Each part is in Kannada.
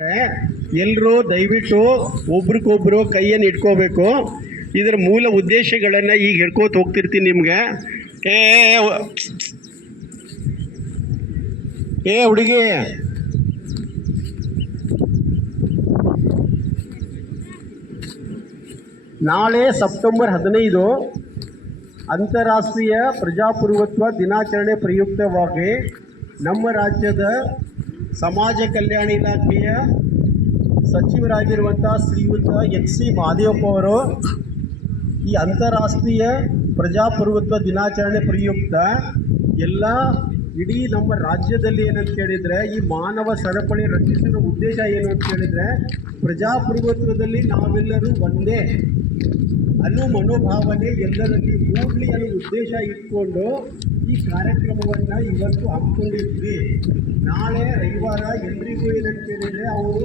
ಎಲ್ಲರೂ ದಯವಿಟ್ಟು ಒಬ್ರಿಗೊಬ್ರು ಕೈಯನ್ನು ಇಟ್ಕೋಬೇಕು. ಇದರ ಮೂಲ ಉದ್ದೇಶಗಳನ್ನು ಈಗ ಹಿಡ್ಕೋತ ಹೋಗ್ತಿರ್ತೀನಿ ನಿಮ್ಗೆ. ಹುಡುಗಿ, ನಾಳೆ ಸೆಪ್ಟೆಂಬರ್ 15 ಅಂತಾರಾಷ್ಟ್ರೀಯ ಪ್ರಜಾಪ್ರಭುತ್ವ ದಿನಾಚರಣೆ ಪ್ರಯುಕ್ತವಾಗಿ ನಮ್ಮ ರಾಜ್ಯದ ಸಮಾಜ ಕಲ್ಯಾಣ ಇಲಾಖೆಯ ಸಚಿವರಾಗಿರುವಂಥ ಶ್ರೀಯುತ ಎಚ್ ಸಿ ಮಹದೇವಪ್ಪ ಅವರು ಈ ಅಂತಾರಾಷ್ಟ್ರೀಯ ಪ್ರಜಾಪ್ರಭುತ್ವ ದಿನಾಚರಣೆ ಪ್ರಯುಕ್ತ ಎಲ್ಲ ಇಡೀ ನಮ್ಮ ರಾಜ್ಯದಲ್ಲಿ ಏನಂತ ಕೇಳಿದರೆ ಈ ಮಾನವ ಸರಪಳಿ ರಚಿಸುವ ಉದ್ದೇಶ ಏನು ಅಂತ ಕೇಳಿದರೆ ಪ್ರಜಾಪ್ರಭುತ್ವದಲ್ಲಿ ನಾವೆಲ್ಲರೂ ಒಂದೇ ಅನ್ನೋ ಮನೋಭಾವನೆ ಎಲ್ಲರಲ್ಲಿ ಮೂಡಲಿ ಅನ್ನೋ ಉದ್ದೇಶ ಇಟ್ಕೊಂಡು ಈ ಕಾರ್ಯಕ್ರಮವನ್ನು ಇವತ್ತು ಹಮ್ಮಿಕೊಂಡಿದ್ವಿ. ನಾಳೆ ರವಿವಾರ ಎಲ್ರಿಗೂ ಏನಂತ ಕೇಳಿದರೆ ಅವರು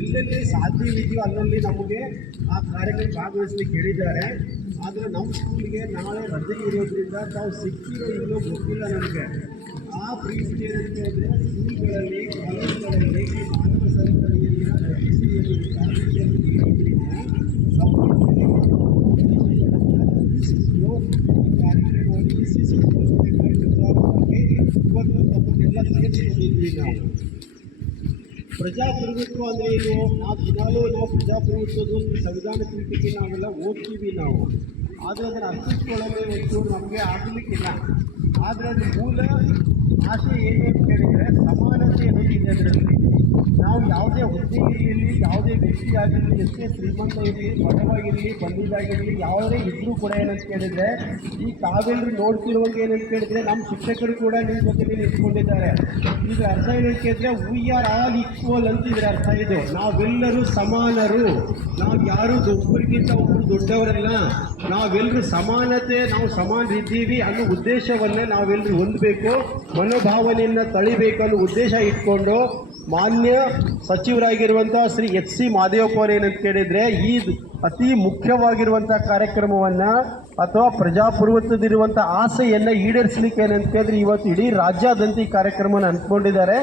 ಎಲ್ಲೆಲ್ಲಿ ಸಾಧ್ಯವಿದೆಯೋ ಅಲ್ಲಲ್ಲಿ ನಮಗೆ ಆ ಕಾರ್ಯಕ್ರಮ ಭಾಗವಹಿಸಲಿಕ್ಕೆ ಹೇಳಿದ್ದಾರೆ. ಆದರೆ ನಮ್ಮ ಸ್ಕೂಲಿಗೆ ನಾಳೆ ರಜೆ ಇರೋದ್ರಿಂದ ತಾವು ಸಿಕ್ಕಿರೋ ಇಲ್ಲೋ ಗೊತ್ತಿಲ್ಲ ನನಗೆ. ಆ ಪ್ರೀತಿ ಏನಂತ ಹೇಳಿದ್ರೆ ಸ್ಕೂಲ್ಗಳಲ್ಲಿ ಕಾಲೇಜುಗಳಲ್ಲಿ ಈ ಮಾನವ ಸರಪಳಿಯನ್ನು ರಚಿಸಿ ತಮ್ಮನ್ನೆಲ್ಲ ಸೇರಿಸಿಕೊಂಡಿದ್ವಿ. ನಾವು ಪ್ರಜಾಪ್ರಭುತ್ವ ಅಂದರೆ ಏನು? ನಾವು ಪ್ರಜಾಪ್ರಭುತ್ವದ ಒಂದು ಸಂವಿಧಾನ ಪೀಠಕ್ಕೆ ನಾವೆಲ್ಲ ಓದ್ತೀವಿ ನಾವು. ಆದರೆ ಅದನ್ನು ಅರ್ಥಿಸ್ಕೊಳ್ಳೋದೇ ಒಂಚೂರು ನಮಗೆ ಆಗಲಿಕ್ಕಿಲ್ಲ. ಆದರೆ ಅದು ಮೂಲ ಆಶೆ ಏನು ಅಂತ ಹೇಳಿದರೆ ಸಮಾನತೆ ಅನ್ನೋದಿದೆ ಅದರಲ್ಲಿ. ನಾವು ಯಾವುದೇ ಹುದ್ದೆ ಇರಲಿ, ಯಾವುದೇ ವ್ಯಕ್ತಿ ಆಗಿರಲಿ, ಎಷ್ಟೇ ಶ್ರೀಮಂತ ಇರಲಿ, ಬಡವಾಗಿರಲಿ, ಬಂದಿದ್ದಾಗಿರಲಿ, ಯಾವುದೇ ಇದ್ರೂ ಕೂಡ ಏನಂತ ಕೇಳಿದರೆ ಈ ತಾವೆಲ್ಲರೂ ನೋಡ್ತಿರುವಾಗ ಏನಂತ ಕೇಳಿದರೆ ನಮ್ಮ ಶಿಕ್ಷಕರು ಕೂಡ ನಿಮ್ಮ ಜೊತೆಗೆ ನಿಂತ್ಕೊಂಡಿದ್ದಾರೆ. ಇದರ ಅರ್ಥ ಏನಂತ ಕೇಳಿದ್ರೆ ವಿ ಆರ್ ಆಲ್ ಈಕ್ವಲ್ ಅಂತ ಇದರ ಅರ್ಥ. ಇದು ನಾವೆಲ್ಲರೂ ಸಮಾನರು, ನಾವು ಯಾರು ಒಬ್ಬರಿಗಿಂತ ಒಬ್ಬರು ದೊಡ್ಡವರಲ್ಲ, ನಾವೆಲ್ಲರೂ ಸಮಾನತೆ, ನಾವು ಸಮಾನರಿದ್ದೀವಿ ಅನ್ನೋ ಉದ್ದೇಶವನ್ನೇ ನಾವೆಲ್ಲರೂ ಹೊಂದಬೇಕು, ಮನೋಭಾವನೆಯನ್ನು ತಳಿಬೇಕು ಅನ್ನೋ ಉದ್ದೇಶ ಇಟ್ಕೊಂಡು ಮಾನ್ಯ ಸಚಿವರಾಗಿರುವಂಥ ಶ್ರೀ ಎಚ್ ಸಿ ಮಹದೇವಪ್ಪ ಅವರು ಏನಂತ ಕೇಳಿದರೆ ಈ ಅತಿ ಮುಖ್ಯವಾಗಿರುವಂಥ ಕಾರ್ಯಕ್ರಮವನ್ನು ಅಥವಾ ಪ್ರಜಾಪ್ರಭುತ್ವದಿರುವಂಥ ಆಸೆಯನ್ನು ಈಡೇರಿಸಲಿಕ್ಕೆ ಏನಂತ ಕೇಳಿದ್ರೆ ಇವತ್ತು ಇಡೀ ರಾಜ್ಯಾದ್ಯಂತ ಈ ಕಾರ್ಯಕ್ರಮವನ್ನು ಅಂದ್ಕೊಂಡಿದ್ದಾರೆ.